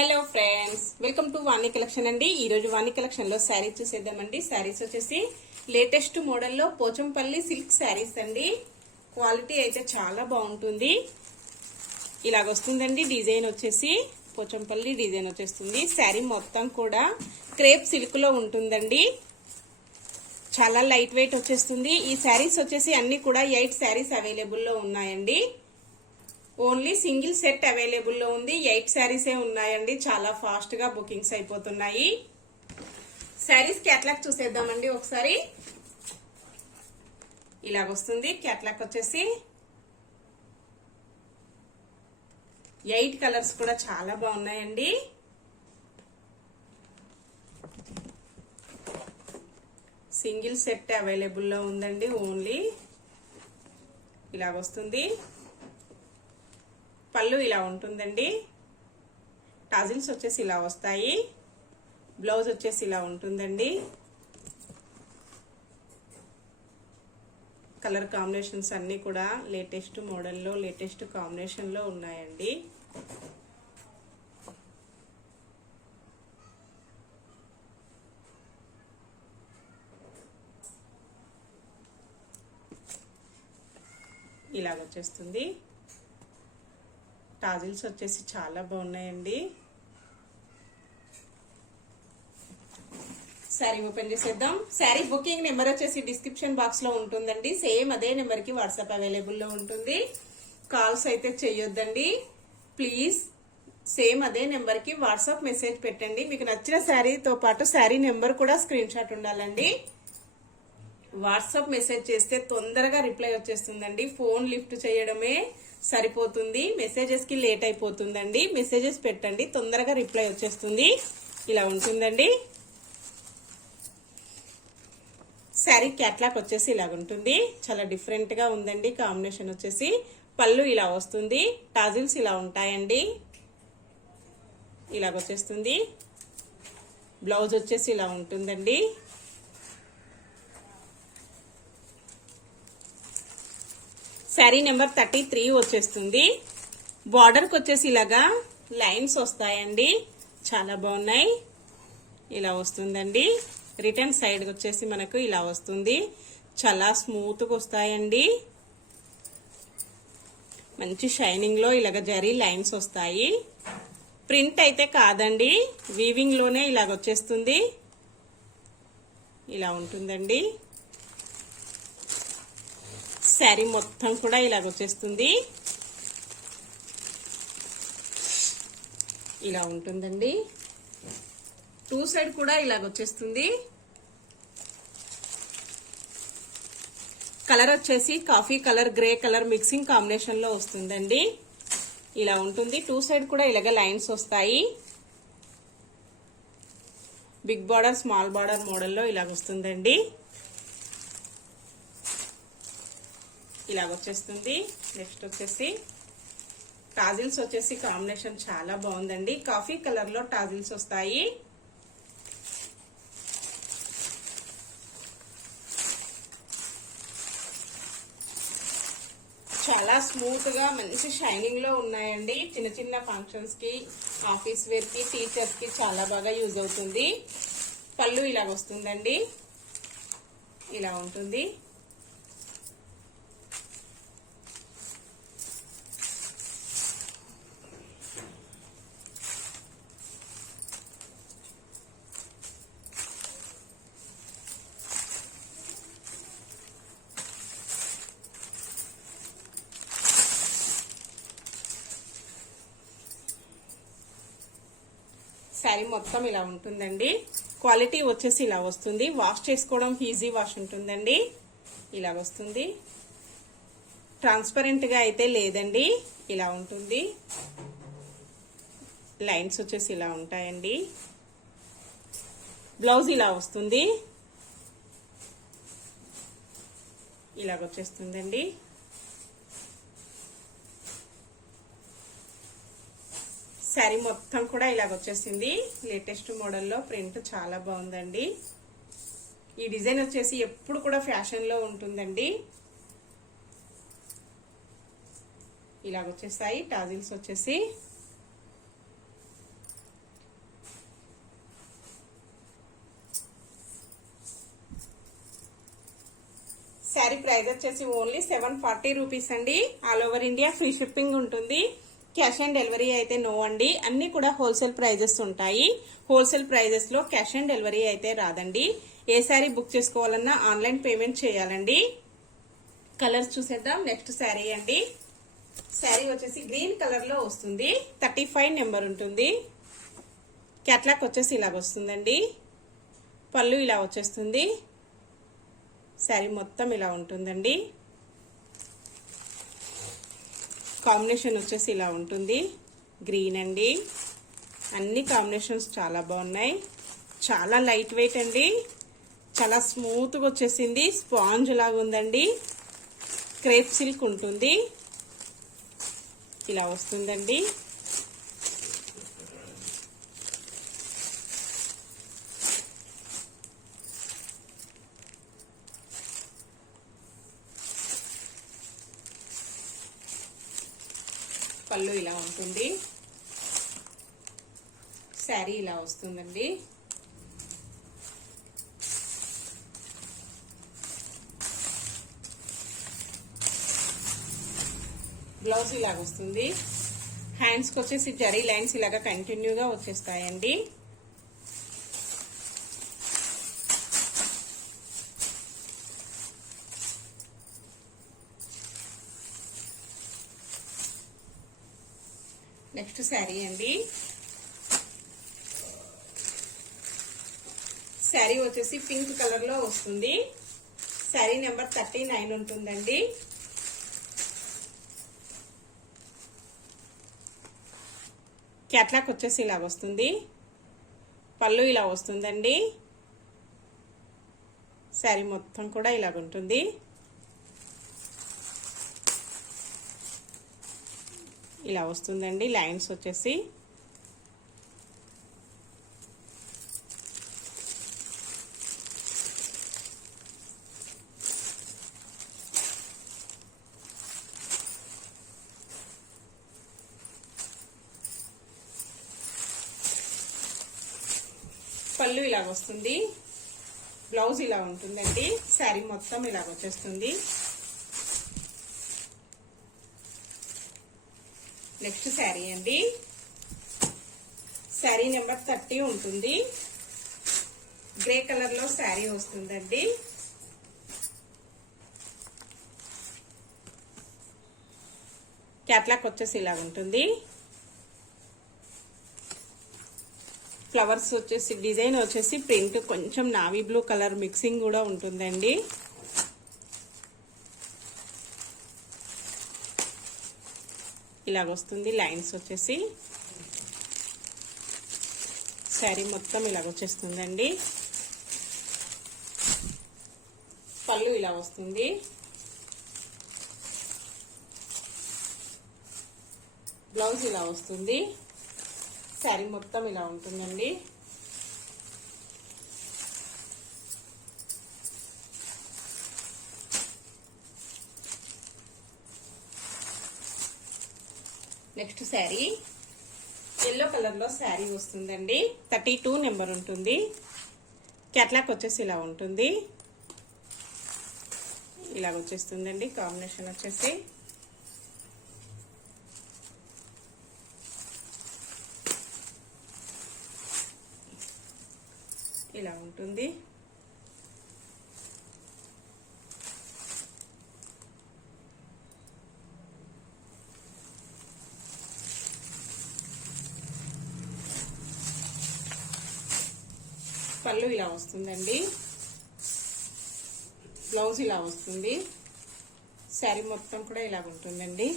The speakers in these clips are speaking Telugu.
Hello friends, welcome to Vani collection అండి. ఈ రోజు వాణి కలెక్షన్ లో శారీస్ చూసేద్దామండి. శారీస్ వచ్చేసి లేటెస్ట్ మోడల్లో పోచంపల్లి సిల్క్ శారీస్ అండి. క్వాలిటీ అయితే చాలా బాగుంటుంది. ఇలాగొస్తుందండి. డిజైన్ వచ్చేసి పోచంపల్లి డిజైన్ వచ్చేస్తుంది. శారీ మొత్తం కూడా క్రేప్ సిల్క్ లో ఉంటుందండి. చాలా లైట్ వెయిట్ వచ్చేస్తుంది. ఈ శారీస్ వచ్చేసి అన్ని కూడా 8 శారీస్ అవైలబుల్ లో ఉన్నాయండి. ఓన్లీ సింగిల్ సెట్ అవైలబుల్ లో ఉంది. 8 శారీసే ఉన్నాయండి. చాలా ఫాస్ట్ గా బుకింగ్స్ అయిపోతున్నాయి. శారీస్ క్యాట్లాగ్ చూసేద్దామండి ఒకసారి. ఇలాగొస్తుంది. క్యాట్లాగ్ వచ్చేసి 8 కలర్స్ కూడా చాలా బాగున్నాయండి. సింగిల్ సెట్ అవైలబుల్ లో ఉందండి. ఓన్లీ ఇలాగొస్తుంది. పళ్ళు ఇలా ఉంటుందండి. టాజిల్స్ వచ్చేసి ఇలా వస్తాయి. బ్లౌజ్ వచ్చేసి ఇలా ఉంటుందండి. కలర్ కాంబినేషన్స్ అన్ని కూడా లేటెస్ట్ మోడల్లో లేటెస్ట్ కాంబినేషన్ లో ఉన్నాయండి. ఇలాగొచ్చేస్తుంది. టాజిల్స్ వచ్చేసి చాలా బాగున్నాయండి. శారీ ఓపెన్ చేసేద్దాం. శారీ బుకింగ్ నెంబర్ వచ్చేసి డిస్క్రిప్షన్ బాక్స్ లో ఉంటుందండి. సేమ్ అదే నెంబర్ కి వాట్సాప్ అవైలబుల్ లో ఉంటుంది. కాల్స్ అయితే చెయ్యొద్దండి ప్లీజ్. సేమ్ అదే నెంబర్ కి వాట్సాప్ మెసేజ్ పెట్టండి. మీకు నచ్చిన శారీతో పాటు శారీ నెంబర్ కూడా స్క్రీన్ షాట్ ఉండాలండి. వాట్సాప్ మెసేజ్ చేస్తే తొందరగా రిప్లై వచ్చేస్తుందండి. ఫోన్ లిఫ్ట్ చేయడమే సరిపోతుంది. మెసేజెస్ కి లేట్ అయిపోతుందండి. మెసేజెస్ పెట్టండి, తొందరగా రిప్లై వచ్చేస్తుంది. ఇలా ఉంటుందండి. శారీ క్యాట్లాగ్ వచ్చేసి ఇలాగుంటుంది. చాలా డిఫరెంట్ గా ఉందండి. కాంబినేషన్ వచ్చేసి పళ్ళు ఇలా వస్తుంది. టాజిల్స్ ఇలా ఉంటాయండి. ఇలాగొచ్చేస్తుంది. బ్లౌజ్ వచ్చేసి ఇలా ఉంటుందండి. శారీ నెంబర్ 33 వచ్చేస్తుంది. బార్డర్ కి వచ్చేసి ఇలాగా లైన్స్ వస్తాయండి. చాలా బాగున్నాయి. ఇలా వస్తుందండి. రిటర్న్ సైడ్ వచ్చేసి మనకు ఇలా వస్తుంది. చాలా స్మూత్ గా వస్తాయండి. మంచి షైనింగ్ లో ఇలాగ జరీ లైన్స్ వస్తాయి. ప్రింట్ అయితే కాదండి, వీవింగ్ లోనే ఇలాగ వచ్చేస్తుంది. ఇలా ఉంటుందండి. శారీ మొత్తం కూడా ఇలాగ వచ్చేస్తుంది. ఇలా ఉంటుందండి. 2 సైడ్ కూడా ఇలాగ వచ్చేస్తుంది. కలర్ వచ్చేసి coffee colour, grey colour mixing combination లో వస్తుందండి. ఇలా ఉంటుంది. 2 సైడ్ కూడా ఇలాగ లైన్స్ వస్తాయి. బిగ్ బార్డర్, స్మాల్ బార్డర్ మోడల్లో ఇలాగ వస్తుందండి. ఇలాగొచ్చేస్తుంది. నెక్స్ట్ వచ్చేసి టాజిల్స్ వచ్చేసి కాంబినేషన్ చాలా బాగుందండి. కాఫీ కలర్ లో టాజిల్స్ వస్తాయి. చాలా స్మూత్ గా మంచి షైనింగ్ లో ఉన్నాయండి. చిన్న చిన్న ఫంక్షన్స్ కి, ఆఫీస్ వేర్ కి, టీచర్స్ కి చాలా బాగా యూజ్ అవుతుంది. పళ్ళు ఇలాగొస్తుందండి. ఇలా ఉంటుంది. శారీ మొత్తం ఇలా ఉంటుందండి. క్వాలిటీ వచ్చేసి ఇలా వస్తుంది. వాష్ చేసుకోవడం ఈజీ వాష్ ఉంటుందండి. ఇలా వస్తుంది. ట్రాన్స్పరెంట్ గా అయితే లేదండి. ఇలా ఉంటుంది. లైన్స్ వచ్చేసి ఇలా ఉంటాయండి. బ్లౌజ్ ఇలా వస్తుంది. ఇలాగొచ్చేస్తుందండి. శారీ మొత్తం కూడా ఇలాగొచ్చేసింది. లేటెస్ట్ మోడల్లో ప్రింట్ చాలా బాగుందండి. ఈ డిజైన్ వచ్చేసి ఎప్పుడు కూడా ఫ్యాషన్ లో ఉంటుందండి. ఇలాగొచ్చేస్తాయి. టాజిల్స్ వచ్చేసి ప్రైస్ వచ్చేసి ఓన్లీ 740 రూపీస్ అండి. All over India free shipping ఉంటుంది. క్యాష్ ఆన్ డెలివరీ అయితే నో అండి. అన్ని కూడా హోల్సేల్ ప్రైజెస్ ఉంటాయి. హోల్సేల్ ప్రైజెస్ లో క్యాష్ ఆన్ డెలివరీ అయితే రాదండి. ఏ శారీ బుక్ చేసుకోవాలన్నా ఆన్లైన్ పేమెంట్ చేయాలండి. కలర్స్ చూసేద్దాం. నెక్స్ట్ శారీ అండి. శారీ వచ్చేసి గ్రీన్ కలర్ లో వస్తుంది. 35 నెంబర్ ఉంటుంది. క్యాట్లాగ్ వచ్చేసి ఇలాగ వస్తుందండి. పళ్ళు ఇలా వచ్చేస్తుంది. శారీ మొత్తం ఇలా ఉంటుందండి. కాంబినేషన్ వచ్చేసి ఇలా ఉంటుంది. గ్రీన్ అండి. అన్ని కాంబినేషన్స్ చాలా బాగున్నాయి. చాలా లైట్ వెయిట్ అండి. చాలా స్మూత్గా వచ్చేసింది. స్పాంజ్ లాగా ఉందండి. క్రేప్ సిల్క్ ఉంటుంది. ఇలా వస్తుందండి. పళ్ళు ఇలా ఉంటుంది. శారీ ఇలా వస్తుందండి. బ్లౌజ్ ఇలాగ వస్తుంది. హ్యాండ్స్కి వచ్చేసి జరీ లైన్స్ ఇలాగా కంటిన్యూగా వచ్చేస్తాయండి. నెక్స్ట్ శారీ అండి. శారీ వచ్చేసి పింక్ కలర్ లో వస్తుంది. శారీ నెంబర్ 39 ఉంటుందండి. క్యాట్లాగ్ వచ్చేసి ఇలాగ వస్తుంది. పళ్ళు ఇలా వస్తుందండి. శారీ మొత్తం కూడా ఇలాగ ఉంటుంది. ఇలా వస్తుందండి. లైన్స్ వచ్చేసి పళ్ళు ఇలాగ వస్తుంది. బ్లౌజ్ ఇలా ఉంటుందండి. శారీ మొత్తం ఇలాగ వచ్చేస్తుంది. నెక్స్ట్ శారీ అండి. శారీ నెంబర్ 30 ఉంటుంది. గ్రే కలర్ లో శారీ వస్తుందండి. క్యాట్లాగ్ వచ్చేసి ఇలా ఉంటుంది. ఫ్లవర్స్ వచ్చేసి డిజైన్ వచ్చేసి ప్రింట్ కొంచెం నావీ బ్లూ కలర్ మిక్సింగ్ కూడా ఉంటుందండి. ఇలాగ వస్తుంది. లైన్స్ వచ్చేసి శారీ మొత్తం ఇలాగ వచ్చేస్తుందండి. పళ్ళు ఇలా వస్తుంది. బ్లౌజ్ ఇలా వస్తుంది. శారీ మొత్తం ఇలా ఉంటుందండి. నెక్స్ట్ శారీ ఎల్లో కలర్ లో శారీ వస్తుందండి. 32 నెంబర్ ఉంటుంది. క్యాట్లాగ్ వచ్చేసి ఇలా ఉంటుంది. ఇలాగ వచ్చేస్తుందండి. కాంబినేషన్ వచ్చేసి ఇలా ఉంటుంది. పళ్ళు ఇలా వస్తుందండి. బ్లౌజ్ ఇలా వస్తుంది. శారీ మొత్తం కూడా ఇలా ఉంటుందండి.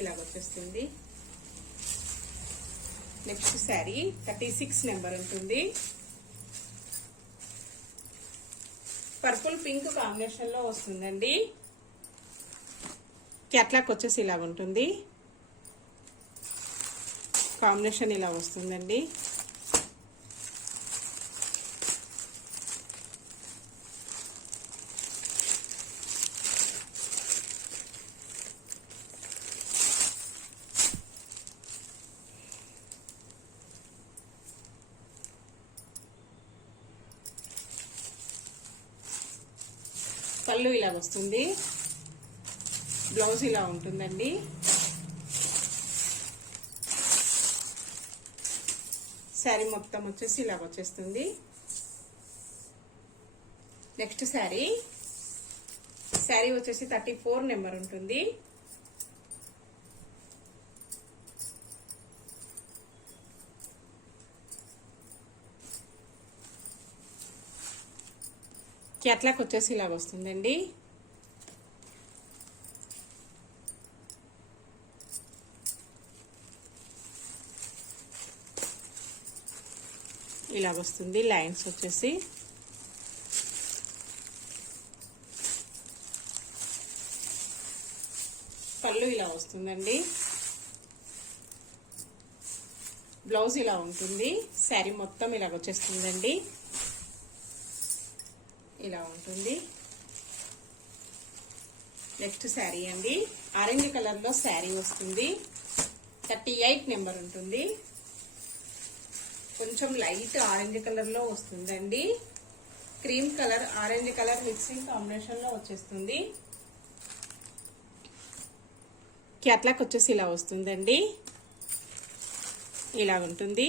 ఇలాగ వచ్చేస్తుంది. నెక్స్ట్ శారీ 36 నెంబర్ ఉంటుంది. పర్పుల్ పింక్ కాంబినేషన్ లో వస్తుందండి. క్యాట్లాగ్ వచ్చేసి ఇలా ఉంటుంది. కాంబినేషన్ ఇలా వస్తుందండి. పళ్ళు ఇలా వస్తుంది, బ్లౌజ్ ఇలా ఉంటుందండి. శారీ మొత్తం వచ్చేసి ఇలా వచ్చేస్తుంది. నెక్స్ట్ శారీ వచ్చేసి 34 నెంబర్ ఉంటుంది. క్యాట్లాక్ వచ్చేసి ఇలా వస్తుందండి. ఇలా వస్తుంది లైన్స్ వచ్చేసి. పళ్ళు ఇలా వస్తుందండి, బ్లౌజ్ ఇలా ఉంటుంది. శారీ మొత్తం ఇలా వచ్చేస్తుందండి, ఇలా ఉంటుంది. నెక్స్ట్ శారీ అండి, ఆరెంజ్ కలర్ లో శారీ వస్తుంది. 38 నెంబర్ ఉంటుంది. కొంచెం లైట్ ఆరెంజ్ కలర్ లో వస్తుందండి. Cream colour orange colour mixing combination లో వచ్చేస్తుంది. క్యాట్లాక్ వచ్చేసి ఇలా వస్తుందండి, ఇలా ఉంటుంది.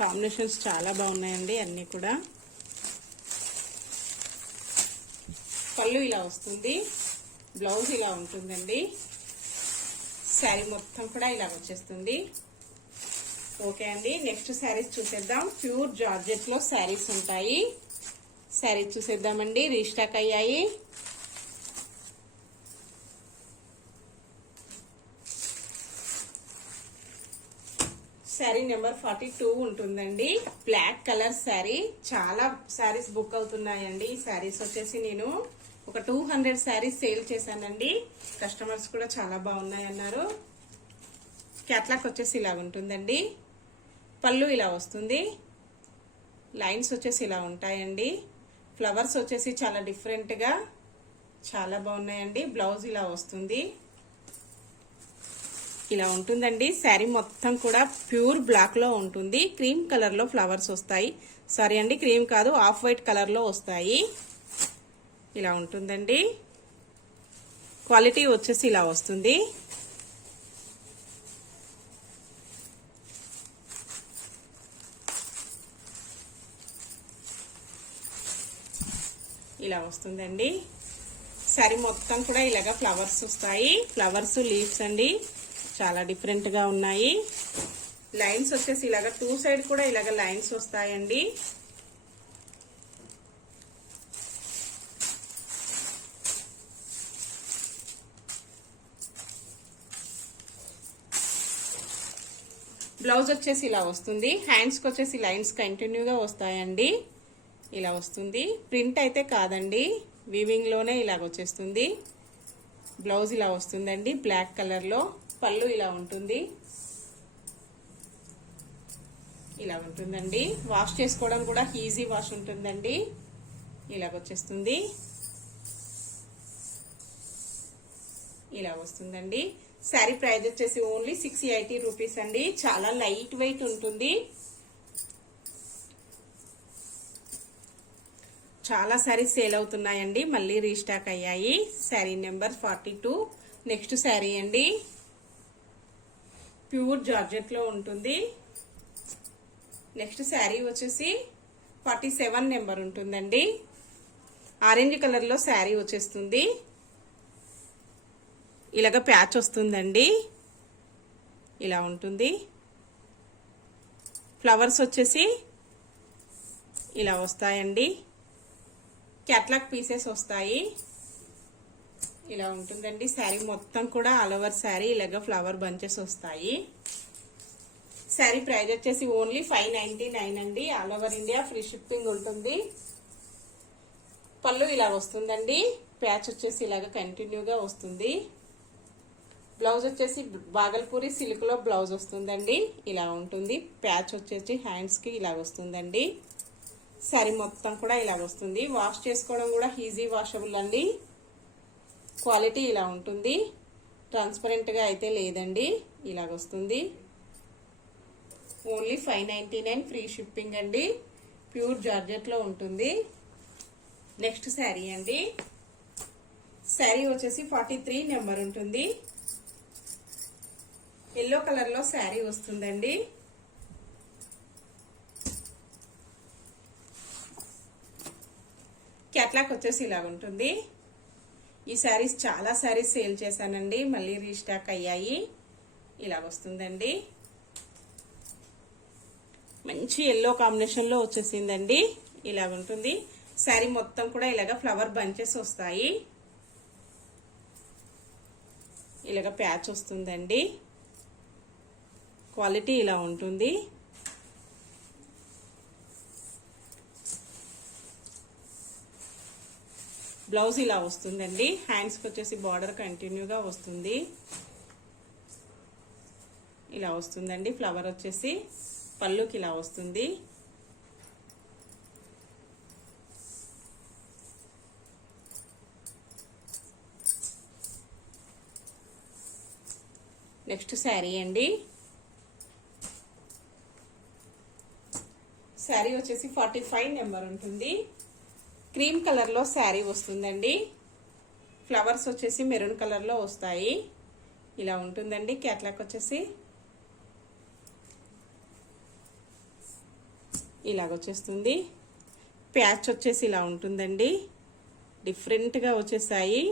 కాంబినేషన్స్ చాలా బాగున్నాయండి అన్ని కూడా. పళ్ళు ఇలా వస్తుంది, బ్లౌజ్ ఇలా ఉంటుందండి. శారీ మొత్తం కూడా ఇలా వచ్చేస్తుంది. ఓకే అండి, నెక్స్ట్ శారీస్ చూసేద్దాం. ప్యూర్ జార్జెట్ లో శారీస్ ఉంటాయి. శారీస్ చూసేద్దామండి, రీస్టాక్ అయ్యాయి. శారీ నెంబర్ 42 ఉంటుందండి. Black colour sari. చాలా శారీస్ బుక్ అవుతున్నాయండి. ఈ శారీస్ వచ్చేసి నేను ఒక 200 శారీస్ సేల్ చేశానండి. కస్టమర్స్ కూడా చాలా బాగున్నాయి అన్నారు. క్యాట్లాక్ వచ్చేసి ఇలా ఉంటుందండి. పళ్ళు ఇలా వస్తుంది, లైన్స్ వచ్చేసి ఇలా ఉంటాయండి. ఫ్లవర్స్ వచ్చేసి చాలా డిఫరెంట్ గా చాలా బాగున్నాయండి. బ్లౌజ్ ఇలా వస్తుంది, ఇలా ఉంటుందండి. శారీ మొత్తం కూడా ప్యూర్ బ్లాక్ లో ఉంటుంది. క్రీమ్ కలర్ లో ఫ్లవర్స్ వస్తాయి. సారీ అండి, క్రీమ్ కాదు, ఆఫ్ వైట్ కలర్ లో వస్తాయి. ఇలా ఉంటుందండి. క్వాలిటీ వచ్చేసి ఇలా వస్తుంది. ఇలా వస్తుందండి. శారీ మొత్తం కూడా ఇలాగా ఫ్లవర్స్ వస్తాయి. ఫ్లవర్స్ లీవ్స్ అండి, చాలా డిఫరెంట్ గా ఉన్నాయి. లైన్స్ వచ్చేసి ఇలాగా 2 సైడ్ కూడా ఇలాగ లైన్స్ వస్తాయండి. బ్లౌజ్ వచ్చేసి ఇలా వస్తుంది. హ్యాండ్స్ కి వచ్చేసి లైన్స్ కంటిన్యూగా వస్తాయండి. ఇలా వస్తుంది. ప్రింట్ అయితే కాదండి, వీవింగ్ లోనే ఇలాగ వచ్చేస్తుంది. బ్లౌజ్ ఇలా వస్తుందండి బ్లాక్ కలర్ లో. పళ్ళు ఇలా ఉంటుంది, ఇలా ఉంటుందండి. వాష్ చేసుకోవడం కూడా ఈజీ వాష్ ఉంటుందండి. ఇలాగ వచ్చేస్తుంది, ఇలా వస్తుందండి. శారీ ప్రైస్ వచ్చేసి ఓన్లీ 680 రూపీస్ అండి. చాలా లైట్ వెయిట్ ఉంటుంది. చాలా శారీస్ సేల్ అవుతున్నాయండి, మళ్ళీ రీస్టాక్ అయ్యాయి. శారీ నెంబర్ 42. నెక్స్ట్ శారీ అండి, ప్యూర్ జార్జెట్ లో ఉంటుంది. నెక్స్ట్ శారీ వచ్చేసి 47 నెంబర్ ఉంటుందండి. ఆరెంజ్ కలర్ లో శారీ వచ్చేస్తుంది. ఇలాగ ప్యాచ్ వస్తుందండి, ఇలా ఉంటుంది. ఫ్లవర్స్ వచ్చేసి ఇలా వస్తాయండి. క్యాట్లాగ్ పీసెస్ వస్తాయి, ఇలా ఉంటుందండి. శారీ మొత్తం కూడా ఆల్ ఓవర్ శారీ ఇలాగ ఫ్లవర్ బంచెస్ వస్తాయి. శారీ ప్రైస్ వచ్చేసి ఓన్లీ 599 అండి. All over India free shipping ఉంటుంది. పళ్ళు ఇలా వస్తుందండి. ప్యాచ్ వచ్చేసి ఇలాగ కంటిన్యూగా వస్తుంది. బ్లౌజ్ వచ్చేసి బాగల్పూరి సిల్క్ లో బ్లౌజ్ వస్తుందండి, ఇలా ఉంటుంది. ప్యాచ్ వచ్చేసి హ్యాండ్స్ కి ఇలా వస్తుందండి. శారీ మొత్తం కూడా ఇలా వస్తుంది. వాష్ చేసుకోవడం కూడా ఈజీ వాషబుల్ అండి. క్వాలిటీ ఇలా ఉంటుంది. ట్రాన్స్పరెంట్ గా అయితే లేదండి, ఇలాగ వస్తుంది. ఓన్లీ 599 ఫ్రీ షిప్పింగ్ అండి. ప్యూర్ జార్జెట్ లో ఉంటుంది. నెక్స్ట్ శారీ అండి. శారీ వచ్చేసి 43 నెంబర్ ఉంటుంది. ఎల్లో కలర్ లో శారీ వస్తుందండి. క్యాట్లాగ్ వచ్చేసి ఇలా ఉంటుంది. ఈ శారీస్ చాలా శారీస్ సేల్ చేశానండి, మళ్ళీ రీస్టాక్ అయ్యాయి. ఇలా వస్తుందండి. మంచి ఎల్లో కాంబినేషన్ లో వచ్చేసిందండి. ఇలా ఉంటుంది. శారీ మొత్తం కూడా ఇలాగ ఫ్లవర్ బంచెస్ వస్తాయి. ఇలాగ ప్యాచ్ వస్తుందండి. క్వాలిటీ ఇలా ఉంటుంది. బ్లౌజ్ ఇలా వస్తుందండి. హ్యాండ్స్కి వచ్చేసి బార్డర్ కంటిన్యూగా వస్తుంది. ఇలా వస్తుందండి. ఫ్లవర్ వచ్చేసి పళ్ళుకి ఇలా వస్తుంది. నెక్స్ట్ శారీ అండి. శారీ వచ్చేసి 45 నెంబర్ ఉంటుంది. క్రీమ్ కలర్ లో శారీ వస్తుందండి. ఫ్లవర్స్ వచ్చేసి మెరూన్ కలర్ లో వస్తాయి. ఇలా ఉంటుందండి. క్యాట్లాగ్ వచ్చేసి ఇలాగొచ్చేస్తుంది. ప్యాచ్ వచ్చేసి ఇలా ఉంటుందండి. డిఫరెంట్ గా వచ్చేసాయి.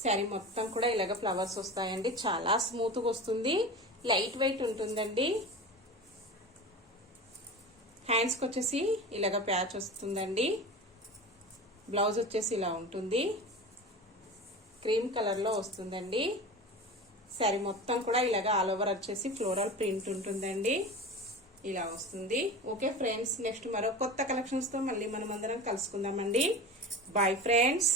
శారీ మొత్తం కూడా ఇలాగ ఫ్లవర్స్ వస్తాయండి. చాలా స్మూత్ గా వస్తుంది. లైట్ వెయిట్ ఉంటుందండి. హ్యాండ్స్కి వచ్చేసి ఇలాగ ప్యాచ్ వస్తుందండి. బ్లౌజ్ వచ్చేసి ఇలా ఉంటుంది. క్రీమ్ కలర్ లో వస్తుందండి. శారీ మొత్తం కూడా ఇలాగ ఆల్ ఓవర్ వచ్చేసి ఫ్లోరల్ ప్రింట్ ఉంటుందండి. ఇలా వస్తుంది. ఓకే ఫ్రెండ్స్, నెక్స్ట్ మరో కొత్త కలెక్షన్స్ తో మళ్ళీ మనం అందరం కలుసుకుందామండి. Bye friends.